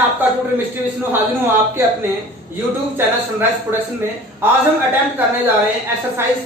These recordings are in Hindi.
आपका ट्यूटर मिस्टर विष्णु हाजिर हूँ आपके अपने YouTube चैनल सनराइज प्रोडक्शन में। आज हम अटेम्प्ट करने जा रहे हैं exercise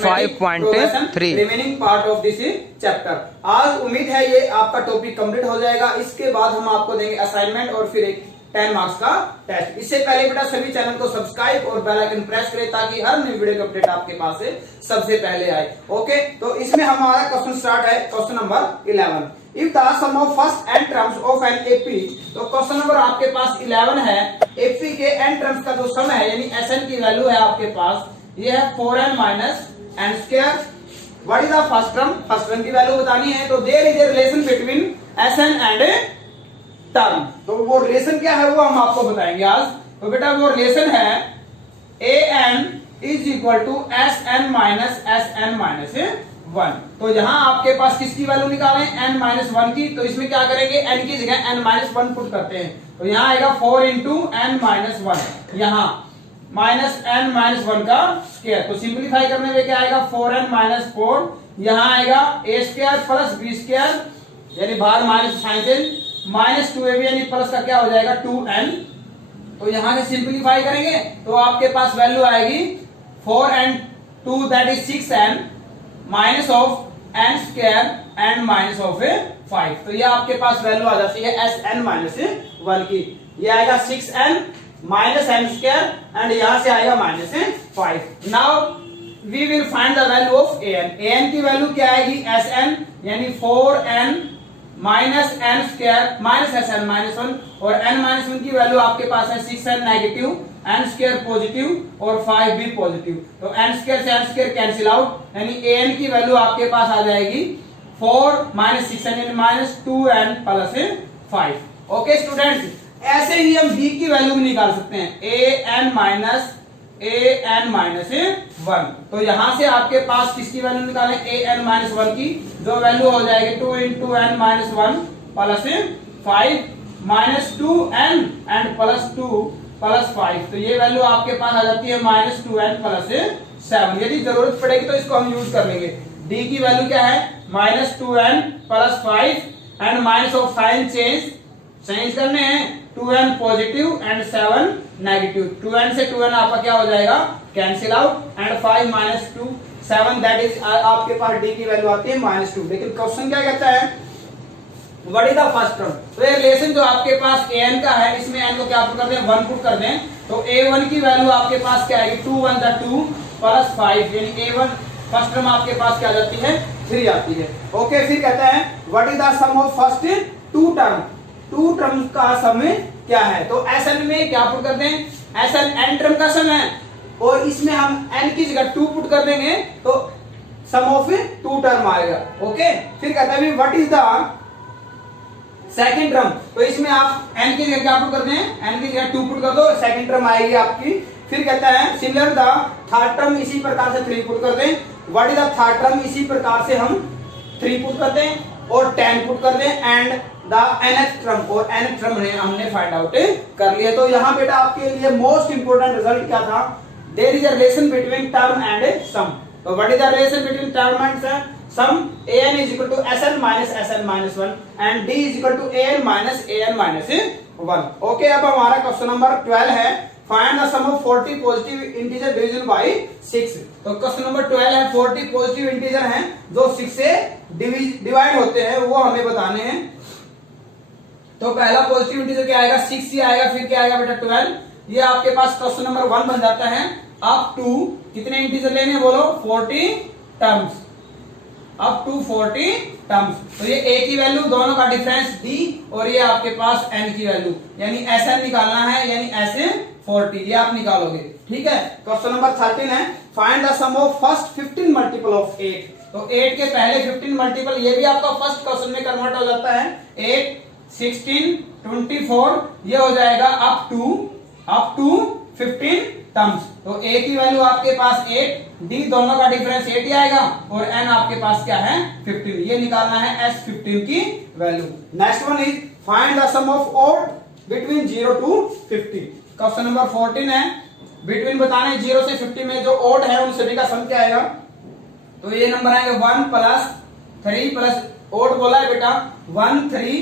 5.3 remaining part of this chapter. आज उम्मीद है ये आपका टॉपिक कंप्लीट हो जाएगा। इसके बाद हम आपको देंगे असाइनमेंट और फिर एक 10 मार्क्स का टेस्ट। इससे पहले बेटा सभी चैनल को सब्सक्राइब और बेल आइकन प्रेस करें ताकि हर नई वीडियो की अपडेट आपके पास से सबसे पहले आए। ओके, तो इसमें हमारा क्वेश्चन स्टार्ट है। Question number 11, if the sum of first n terms of an AP. तो क्वेश्चन नंबर आपके पास 11 है। एपी के n टर्म्स का जो सम है यानी Sn की वैल्यू है आपके पास, ये है 4n minus n square. What is the first term? First term की वैल्यू बतानी है। तो there is a relation between Sn and term. तो वो रिलेशन क्या है वो हम आपको बताएंगे आज। तो बेटा वो रिलेशन है an is equal to Sn minus Sn minus 1। तो यहां आपके पास किसकी वैल्यू निकालें? n माइनस 1 की। तो इसमें क्या करेंगे? n की जगह n माइनस 1 पुट करते हैं। तो यहां आएगा 4 इंटू n माइनस 1, यहां माइनस n माइनस 1 का स्क्वायर। तो सिंप्लीफाई करने में क्या आएगा? 4n माइनस 4, यहां आएगा a square plus b square यानी बाहर माइनस साइन माइनस 2ab यानी प्लस का क्या हो जाएगा? 2n। तो यहां से सिंप्लीफाई करेंगे तो आपके पास वैल्यू आएगी 4n 2 that is 6n minus of n square and minus of 5। तो ये आपके पास वैल्यू आ जाती है Sn माइनस 1 की। ये आएगा 6n minus n square and यहां से आएगा minus 5। Now we will find the value of an। an की वैल्यू क्या आएगी? Sn यानी 4n minus n square minus Sn minus 1 और n माइनस 1 की वैल्यू आपके पास है 6n negative, n square positive और 5 भी पॉजिटिव। तो n स्क्वायर से n स्क्वायर कैंसिल आउट यानी an की वैल्यू आपके पास आ जाएगी 4 माइनस 6n यानी minus 2n plus 5। Okay students, ऐसे ही हम b की वैल्यू भी निकाल सकते हैं an माइनस 1। तो यहां से आपके पास किसकी वैल्यू निकालें? an माइनस 1 की, जो वैल्यू हो जाएगी 2 into n minus 1 plus 5 minus 2n and plus 2 plus 5। तो ये वैल्यू आपके पास आ जाती है माइनस 2n प्लस 7। यदि जरूरत पड़ेगी तो इसको हम यूज कर लेंगे। d की वैल्यू क्या है? Minus 2n plus 5 and minus of sine change करने हैं, 2n positive and 7 negative. 2n से 2n आपका क्या हो जाएगा? Cancel out and 5 minus 2 7 that is आपके पास d की वैल्यू आती है माइनस 2। लेकिन क्वेश्चन क्या कहता है? What is the first term? तो ये रिलेशन जो आपके पास an का है, इसमें n को क्या पुट कर दें? 1 पुट कर दें। तो a1 की वैल्यू आपके पास क्या आएगी? 2 1 2 प्लस 5 यानी a1 फर्स्ट टर्म आपके पास क्या जाती है? 3 आती है। ओके, फिर कहता है what is the sum of first 2 term. 2 term का सम क्या है? तो Sn में क्या पुट कर दें? Sn n टर्म का सम है और इसमें हम n की जगह 2 पुट कर देंगे तो सम ऑफ 2 टर्म आएगा। ओके, फिर कहता है what is the second term. तो इसमें आप n की जगह क्या पुट कर दें? n की जगह 2 पुट कर दो, सेकंड टर्म आएगी आपकी। फिर कहता है सिमिलर द थर्ड टर्म, इसी प्रकार से 3 पुट कर दें। What is the third term? इसी प्रकार से हम 3 पुट कर दें और 10 पुट कर दें एंड द nth टर्म और nth टर्म हमने फाइंड आउट कर लिया। तो यहाँ बेटा आपके लिए मोस्ट इंपोर्टेंट रिजल्ट क्या था? There is a relation between term and sum. तो what is the relation between term and sum? an is equal to Sn minus Sn minus 1 and d is equal to an minus an minus 1। Okay, अब हमारा क्वेश्चन नंबर 12 है। Find the sum of 40 positive integer division by 6। तो क्वेश्चन नंबर 12 है, 40 पॉजिटिव इंटीजर हैं जो 6 से डिवाइड होते हैं, वो हमें बताने हैं। तो पहला पॉजिटिव इंटीजर क्या आएगा? 6 ही आएगा। फिर क्या आएगा बेटा? 12। ये आपके पास क्वेश्चन नंबर 1 बन जाता है। अप टू कितने इंटीजर लेने बोलो? 40 टर्म्स, अप टू 40 टर्म्स। तो ये a की वैल्यू, दोनों का डिफरेंस d और ये आपके पास n की वैल्यू यानी Sn निकालना है यानी S40 ये आप निकालोगे। ठीक है, क्वेश्चन नंबर 13 है। Find the sum of first 15 multiple of 8। तो 8 के पहले 15 मल्टीपल, ये भी आपका फर्स्ट क्वेश्चन में कन्वर्ट हो जाता है। 8 16 24 ये हो जाएगा अप टू 15 टर्म्स। तो a की वैल्यू आपके पास 8, d दोनों का डिफरेंस 8 ही आएगा और n आपके पास क्या है? 15। ये निकालना है S15 की value. Next one is find the sum of odd between 0 to 50। Question number 14 है। बिटवीन बताने 0 से 50 में जो ऑड है उन सभी का सम क्या आएगा? तो ये नंबर आएगा 1 प्लस 3 प्लस ऑड बोला है बेटा 1 3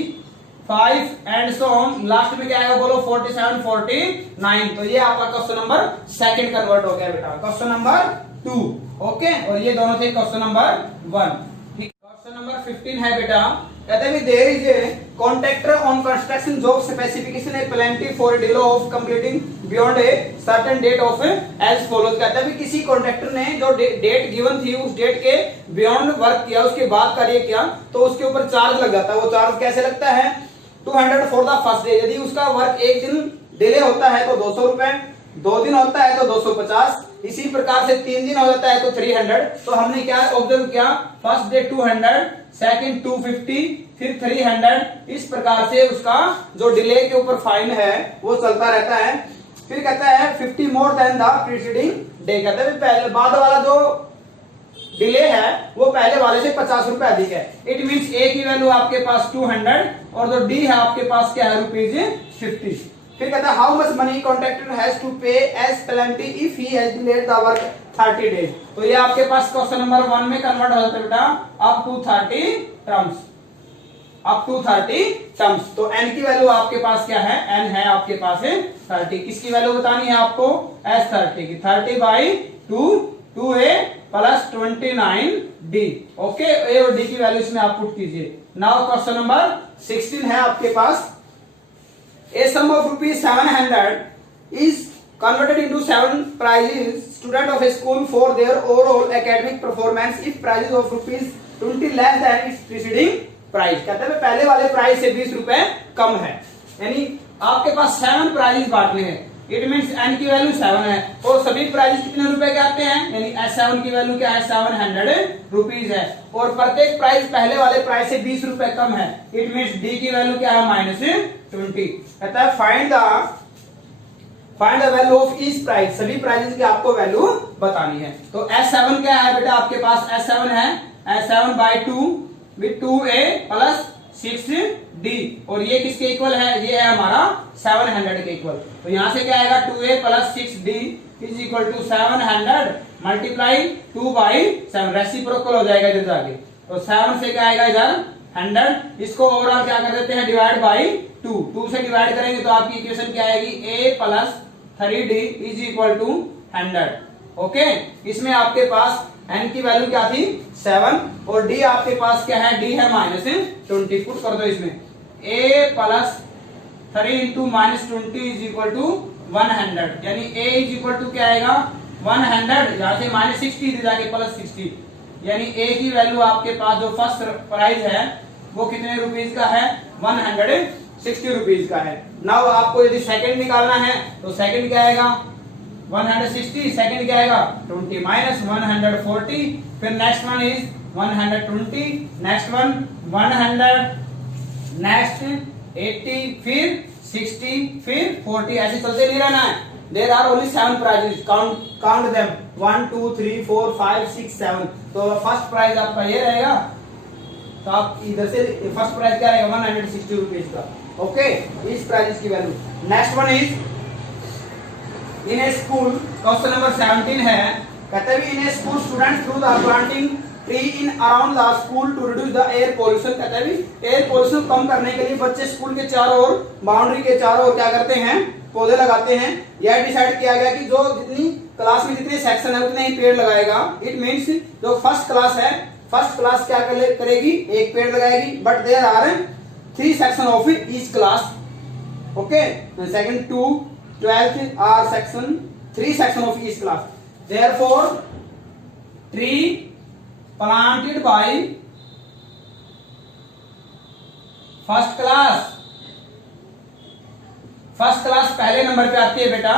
5 एंड सो ऑन, लास्ट में क्या आएगा बोलो 47 49। तो ये आपका क्वेश्चन नंबर सेकंड कन्वर्ट हो गया बेटा, क्वेश्चन नंबर 2। ओके, और ये दोनों थे क्वेश्चन नंबर 1। ठीक, क्वेश्चन नंबर 15 है बेटा, कहते हैं there is a contractor on construction job specification a penalty for delay of completing beyond a certain date of as follows. कहता है किसी कॉन्ट्रैक्टर ने जो डेट गिवन थी उस डेट के बियॉन्ड वर्क किया, उसके बाद कार्य किया, तो उसके ऊपर चार्ज लग जाता है। वो चार्ज कैसे लगता है, 200 फॉर द फर्स्ट डे। यदि उसका वर्क एक दिन डिले होता है तो 200 रुपए, 2 दिन होता है तो 250, इसी प्रकार से 3 दिन हो जाता है तो 300। तो हमने क्या ऑब्जर्व किया, फर्स्ट डे 200, सेकंड 250, फिर 300। इस प्रकार से उसका जो डिले के ऊपर फाइन है वो चलता रहता है। फिर कहता है 50 more than the preceding day. कहता है पहले बाद वाला जो डिले है वो पहले वाले से 50 रुपए अधिक है। इट मींस ए की वैल्यू आपके पास 200 और जो डी है आपके पास क्या है ₹50। फिर कहता है how much money contractor has to pay as penalty if he has delayed the work 30 days. तो ये आपके पास क्वेश्चन नंबर 1 में कन्वर्ट हो जाता है बेटा, up to 30 terms, up to 30 terms. तो n की वैल्यू आपके पास क्या है, n है आपके पास है 30। किसकी वैल्यू बतानी है आपको, एस 30 की, 30/2 2a प्लस 29d। ओके, ए और डी की वैल्यू इसमें आप पुट कीजिए। नाउ क्वेश्चन नंबर 16 है आपके पास, a sum of ₹700 is converted into 7 prizes student of a school for their overall academic performance if prices of ₹20 less than its preceding price। कहते हैं पहले वाले प्राइस से 20 रुपए कम है, यानी आपके पास 7 प्राइजेस बांटने हैं। इट मींस n की वैल्यू 7 है और सभी प्राइजेस कितने रुपए के आते हैं, यानी S7 की वैल्यू क्या है, 700 रुपीज है और प्रत्येक प्राइस पहले वाले प्राइस से 20 रुपए कम है। इट मींस d की वैल्यू क्या है, -20। कहता है find the value of each price, सभी प्राइजेस की आपको वैल्यू बतानी है। तो S7 क्या है बेटा आपके पास, S7 है S7/2 with 2a plus 6d और ये किसके इक्वल है, ये है हमारा 700 के इक्वल। तो यहां से क्या आएगा, 2a plus 6d is equal to 700 multiply 2/7, reciprocal हो जाएगा इधर जाके। तो 7 से क्या आएगा इधर 100, इसको ओवरऑल क्या कर देते हैं, डिवाइड बाई 2 से डिवाइड करेंगे तो आपकी इक्वेशन क्या आएगी, a plus 3d is equal to 100। Okay, इसमें आपके पास n की वैल्यू क्या थी 7 और d आपके पास क्या है, d है -20। पुट कर दो इसमें, a plus 3 into -20 is equal to 100, यानी a इज इक्वल टू क्या आएगा 100, यहाँ से -60 इधर जाके +60, यानी a की वैल्यू आपके पास जो फर्स्ट प्राइस है वो कितने रुपीज का है, 160 रुपीज का है। नाउ आपको यदि सेकंड निकालना है तो सेकंड क्या आएगा 160, सेकंड क्या आएगा 20 माइनस 140, फिर next one is 120, next one 100, next 80, फिर 60, फिर 40, ऐसे चलते नहीं रहना है। There are only 7 prizes, count them 1 2 3 4 5 6 7। तो फर्स्ट प्राइज आपका ये रहेगा, तो आप इधर से फर्स्ट प्राइस क्या रहेगा 160 रुपीज का। ओके, इस प्राइस की value. Next one is in a school, question number 17 है, कहते हैं in a school student through the planting tree in around the school to reduce the air pollution. कहते हैं एयर पोल्यूशन कम करने के लिए बच्चे स्कूल के चारों ओर, बाउंड्री के चारों ओर क्या करते हैं, पौधे लगाते हैं। यह डिसाइड किया गया कि जो जितनी क्लास में जितने सेक्शन है उतने ही पेड़ लगाएगा। इट मीन्स जो फर्स्ट क्लास है, फर्स्ट क्लास क्या करेगी, एक पेड़ लगाएगी, but there are 3 section of each class. Okay, second 2 12th are section 3 section of each class. Therefore, tree planted by first class पहले नंबर पे आती है बेटा,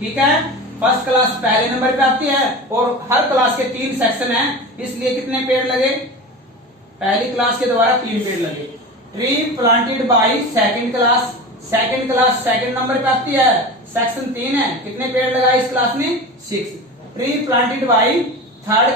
ठीक है, फर्स्ट क्लास पहले नंबर पे आती है और हर क्लास के 3 सेक्शन हैं, इसलिए कितने पेड़ लगे, पहली क्लास के द्वारा 3 पेड़ लगे। Tree planted by second class second number पे आती है, सेक्शन 3 है, कितने पेड़ लगाए इस क्लास में 6। ट्री प्लांटेड बाय थर्ड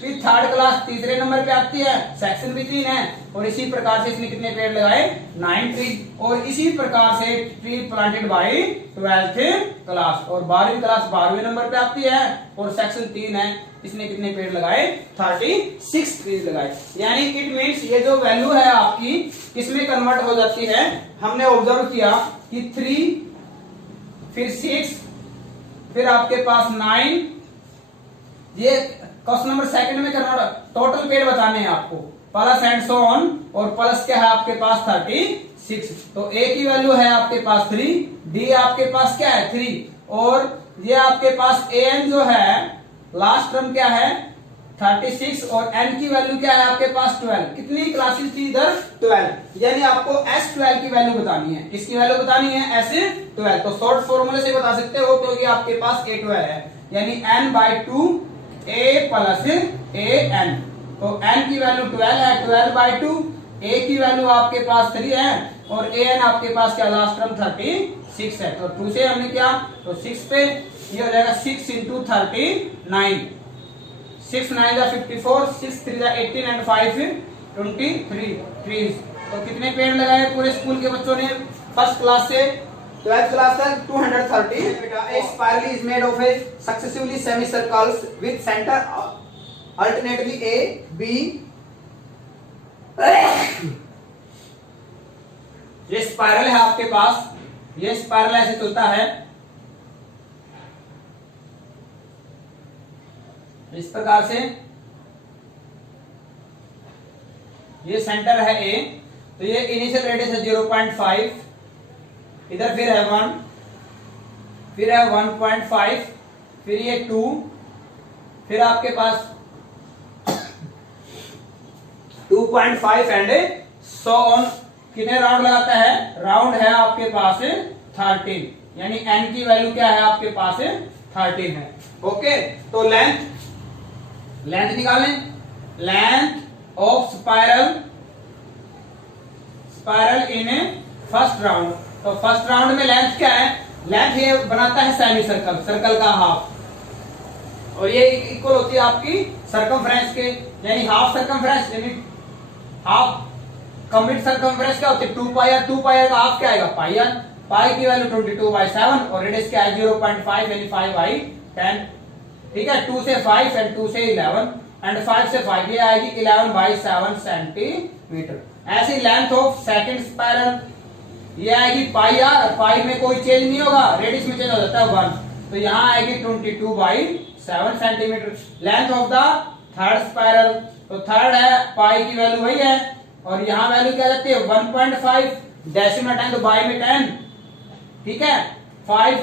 फिर थर्ड क्लास तीसरे नंबर पे आती है, सेक्शन भी 3 है, और इसी प्रकार से इसने कितने पेड़ लगाए, 9 ट्री। और इसी प्रकार से tree planted by 12th class, और 12वीं क्लास 12वें नंबर पे आती है और सेक्शन 3 है, इसने कितने पेड़ लगाए, 36 ट्रीज लगाए। यानी इट मीन्स ये जो वैल्यू है आपकी किसमें कन्वर्ट हो जाती है, हमने ऑब्जर्व किया कि 3 फिर 6 फिर आपके पास 9, ये क्वेश्चन नंबर सेकंड में कन्वर्ट, टोटल पेड़ बताने हैं आपको, प्लस एंड सो ऑन, और प्लस क्या है आपके पास 36। तो ए की वैल्यू है आपके पास 3, डी आपके पास क्या है 3, और ये आपके पास ए एन जो है लास्ट टर्म क्या है 36, और एन की वैल्यू क्या है आपके पास 12। कितनी क्लासेस थी इधर 12, यानी आपको S12 की वैल्यू बतानी है। किसकी वैल्यू बतानी है, S12। तो शॉर्ट फॉर्मूले से बता सकते हो क्योंकि आपके पास A12 है, यानी n/2 A प्लस AN। तो n की वैल्यू 12 है, 12/2, A की वैल्यू आपके पास 3 है, और AN आपके पास क्या लास्ट टर्म 36 है। तो 2 से हमने क्या, तो 6 पे ये हो जाएगा 6 × 39, 6 9 जा 54, 6 3 जा 18 एंड 5 23 ट्रीज। तो कितने पेड़ लगाए पूरे स्कूल के बच्चों ने फर्स्ट क्लास से 12th क्लास तक, 230। A spiral is made of a successively semicircles with center alternately A, B। ये स्पाइरल है आपके पास, ये स्पाइरल ऐसे चलता है इस प्रकार से, ये सेंटर है A, तो ये इनिशियल रेडियस है 0.5, इधर फिर है 1, फिर है 1.5, फिर ये 2, फिर आपके पास 2.5 एंड सो ऑन। कितने राउंड लगाता है, राउंड है आपके पास 13, यानी n की वैल्यू क्या है आपके पास 13 है। ओके, तो लेंथ निकालें, length of spiral in first round. तो फर्स्ट राउंड में लेंथ क्या है, लेंथ ये बनाता है सेमी सर्कल, सर्कल का हाफ, और ये इक्वल होती है आपकी सर्कमफ्रेंस के, यानी हाफ सर्कमफ्रेंस, यानी हाफ कंप्लीट सर्कमफ्रेंस क्या होती है 2 पाई, 2 पाई का हाफ क्या आएगा पाई, पाई की वैल्यू 22/7, और रेडियस क्या है 0.5 यानी 5/10। ठीक है, 2 से 5 एंड 2 से 11 एंड 5 से 5, ये आएगी 11/7 सेंटीमीटर। ऐसी लेंथ ऑफ सेकंड स्पाइरल ये आएगी पाई आर, पाई में कोई चेंज नहीं होगा, रेडियस में चेंज हो जाता है 1, तो यहाँ आएगी 22/7 centimetre. Length of the third spiral, तो थर्ड है पाई की वैल्यू वही है, और यहाँ वैल्यू क्या जाती है 1.5, डेसिमल 10 तो बाई में 10। ठीक है, 5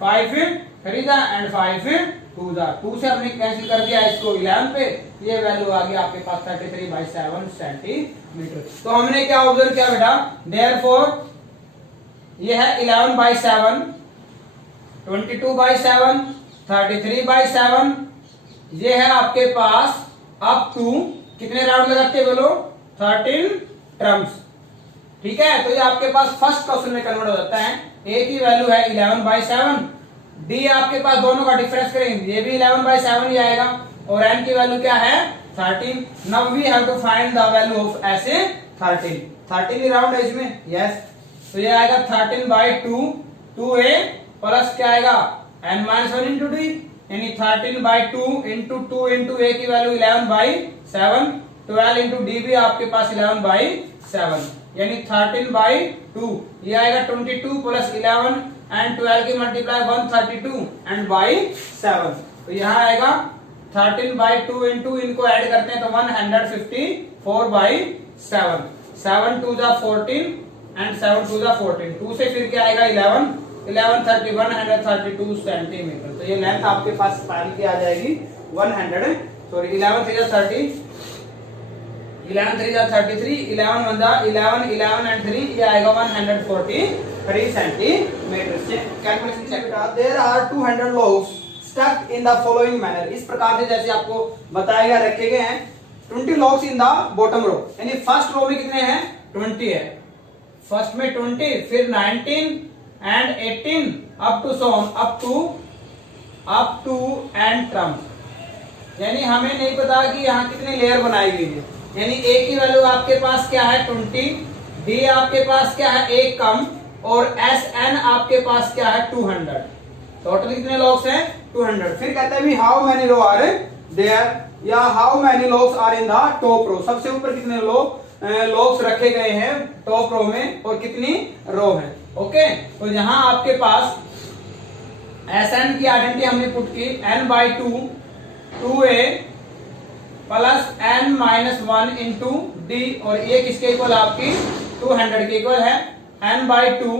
3 एंड 5 2 से हमने कैंसिल कर दिया इसको 11 पे, ये वैल्यू आ गया आपके पास 33/7 सेंटीमीटर। तो हमने क्या ऑब्जर्व किया बेटा, देयरफॉर ये है 11/7, 22/7, 33/7, ये है आपके पास अप टू कितने राउंड लगाते हैं बोलो, 13 टर्म्स। ठीक है, तो ये आपके पास फर्स्ट क्वेश्चन में कन्वर्ट हो जाता है। ए की वैल्यू है 11/7, डी आपके पास दोनों का डिफरेंस करेंगे, ये भी 11/7 ही आएगा, और एन की वैल्यू क्या है 13। Now we have to find the value of ऐसे 13 ही राउंड है इसमें, यस। तो ये आएगा 13/2, 2a प्लस क्या आएगा n-1 इंटू डी, यानी 13/2 इंटू 2 इंटू a की वैल्यू 11/7, 12 इंटू डी भी आपके पास 11/7, यानी 13/2, ये आएगा 22 प्लस 11 एंड 12 की मल्टीप्लाई 132 एंड बाई 7, तो यहाँ आएगा 13/2 इंटू, इनको ऐड करते हैं तो 154/7, 7 2 जा 14 एंड 7 2 जा 14, 2 से फिर क्या आएगा 11 30 132 सेंटीमीटर। तो ये लेंथ आपके पास स्पाइरल की आ जाएगी 11 3 जा 30, 11 3 जा 33, 11 1 जा 11, 11 एंड 3, ये आएगा 143 सेंटीमीटर से कैलकुलेशन चेक करा। There are 200 logs stuck in the following manner, इस प्रकार से जैसे आपको बताया गया रखे गए हैं 20 logs in the bottom row, यानी फर्स्ट रो में कितने हैं 20 है, फर्स्ट में 20, फिर 19 and 18 up to so on, up to and term. यानी हमें नहीं पता कि यहाँ कितनी लेयर बनाई गई है। यानी ए की वैल्यू आपके पास क्या है 20, डी आपके पास क्या है एक कम, और एस एन आपके पास क्या है 200। टोटल कितने लॉग्स हैं 200। फिर कहते हैं how many row are there, या how many logs are in the top row, सबसे ऊपर कितने लॉग्स रखे गए हैं टॉप रो में और कितनी रो है। ओके, तो यहां आपके पास एस एन की आइडेंटिटी हमने पुट की n/2 2a plus n-1 into D, और ये किसके इक्वल आपकी 200 के इक्वल है। n/2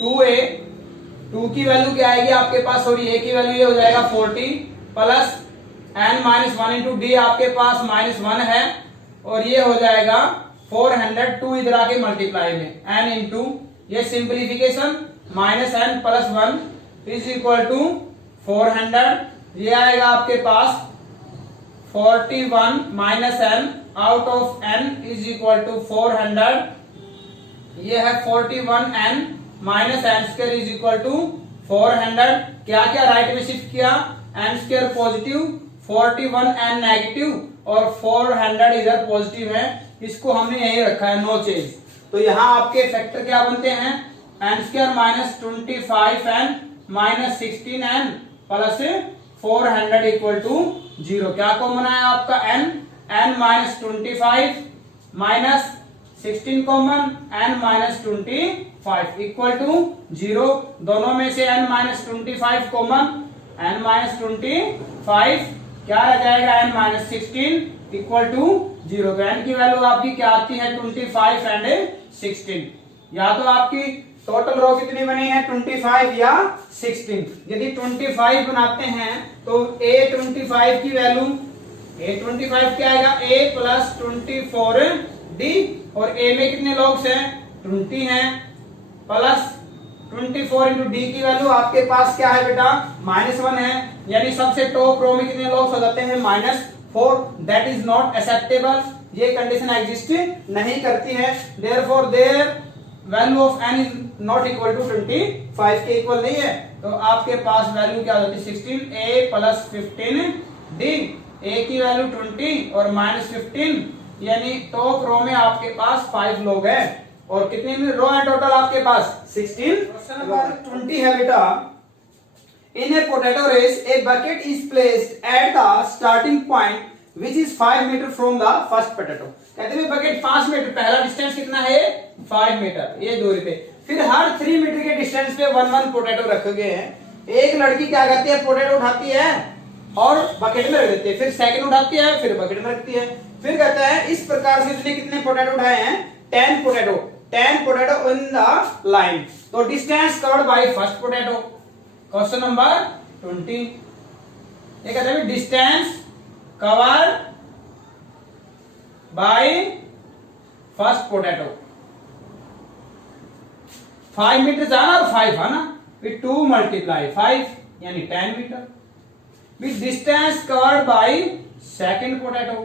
2a, 2 की वैल्यू क्या आएगी आपके पास, सॉरी a की वैल्यू ये हो जाएगा 40 प्लस n-1 इंटू डी आपके पास -1 है, और ये हो जाएगा 400, 2 इधर आके मल्टीप्लाई में n इंटू ये simplification -n plus 1 is equal to 400। ये आएगा आपके पास 41 minus n out of n is equal to 400। ये है 41n minus n square is equal to 400। क्या क्या राइट में शिफ्ट किया, n square positive, 41n negative और 400 इधर पॉजिटिव है, इसको हमने यही रखा है नो चेंज। तो यहाँ आपके फैक्टर क्या बनते हैं, n square minus 25n minus 16n plus 400 equal to 0। क्या कॉमन है आपका n minus 25 minus 16 common, n minus 25 equal to 0। दोनों में से n minus 25 common, n minus 25 क्या रह जाएगा n माइनस 16 इक्वल टू 0। तो n की वैल्यू आपकी क्या आती है 25 एंड 16। या तो आपकी टोटल रो कितनी बनी है 25 या 16। यदि 25 बनाते हैं तो a25 की वैल्यू, a25 क्या आएगा a प्लस 24d, और a में कितने लॉग्स हैं 20 हैं, प्लस 24 इंटू डी की वैल्यू आपके पास क्या है बेटा -1 है। यानी सबसे टॉप रो में कितने लॉग्स हो जाते हैं -4। दैट इज नॉट एक्सेप्टेबल, ये कंडीशन एग्जिस्ट नहीं करती है। Therefore their value of n is not equal to 25 के इक्वल नहीं है। तो आपके पास वैल्यू क्या होती है 16 a प्लस 15 d, a की वैल्यू 20 और -15, यानी टॉप रो में आपके पास 5 लोग हैं, और कितने में रो है टोटल आपके पास 16। क्वेश्चन नंबर 20 है बेटा, in a potato race a bucket is placed at the starting point which is 5 metre from the first potato. कहते हैं बकेट 5 मीटर, पहला डिस्टेंस कितना है 5 मीटर ये दूरी पे, फिर हर 3 मीटर के डिस्टेंस पे 1 पोटैटो रखे गए हैं। एक लड़की क्या करती है पोटैटो उठाती है और बकेट में रख देती है, फिर सेकंड उठाती है फिर बकेट में रखती है। फिर कहता है इस प्रकार से इसने कितने पोटैटो उठाए हैं 10 पोटैटो इन द लाइन। तो distance covered by first potato. Question number 20 ये कहते हैं distance covered by first potato. 5 metre जाना और 5 है ना, फिर 2 मल्टीप्लाई 5 यानी 10 metre. With distance covered by second potato.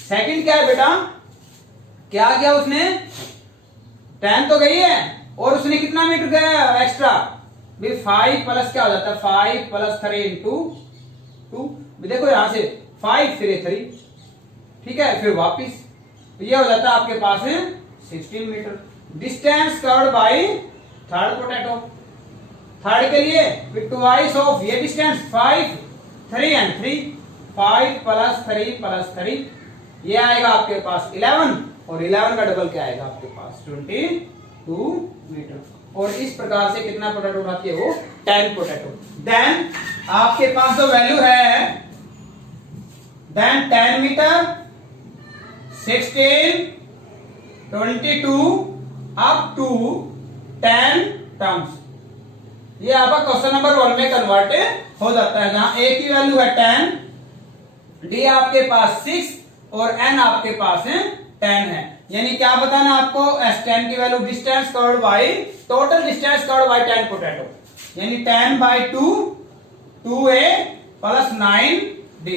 Second क्या है बेटा, क्या किया उसने 10 तो गई है और उसने कितना मीटर गया एक्स्ट्रा, 5 प्लस क्या हो जाता है 5 प्लस 3 इंटू 2। देखो यहां से 5 फिर 3, ठीक है, फिर वापिस ये हो जाता है आपके पास 16 metre. Distance covered by third potato. Third के लिए फिर ट्वाइस ऑफ ये डिस्टेंस 5 3 एंड 3, 5 प्लस 3 प्लस 3 ये आएगा आपके पास 11, और 11 का डबल क्या आएगा आपके पास 22 मीटर। और इस प्रकार से कितना पोटैटो उठाती है वो 10 पोटैटो। देन आपके पास जो वैल्यू है then 10 metre 16 22 up to 10 terms. ये आपका क्वेश्चन नंबर 1 में कन्वर्ट हो जाता है, जहां a की वैल्यू है 10, d आपके पास 6 और n आपके पास 10 है। यानी क्या बताना आपको S10 की value distance covered by total distance covered bye 10 potato, यानी 10/2 2a प्लस 9d।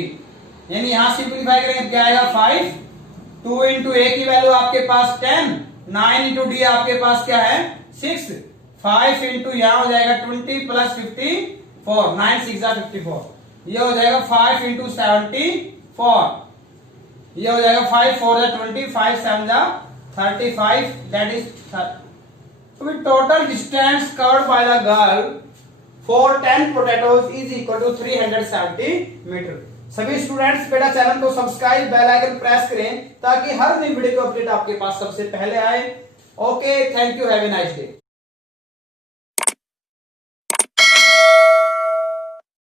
यानी यहां सिंप्लीफाई करेंगे क्या आएगा 5, 2 इंटू a की वैल्यू आपके पास 10, 9 इंटू डी आपके पास क्या है 6, 5 इंटू यहां हो जाएगा 20 प्लस 54, 9 6 54। ये हो जाएगा 5 इंटू 74, ये हो जाएगा 5 4 20, 5 7 35, that is total distance covered by the girl for 10 potatoes is equal to 370 metre. सभी स्टूडेंट्स बेटा चैनल को सब्सक्राइब, बेल आइकन प्रेस करें ताकि हर नई वीडियो की अपडेट आपके पास सबसे पहले आए। Okay, thank you, have a nice day.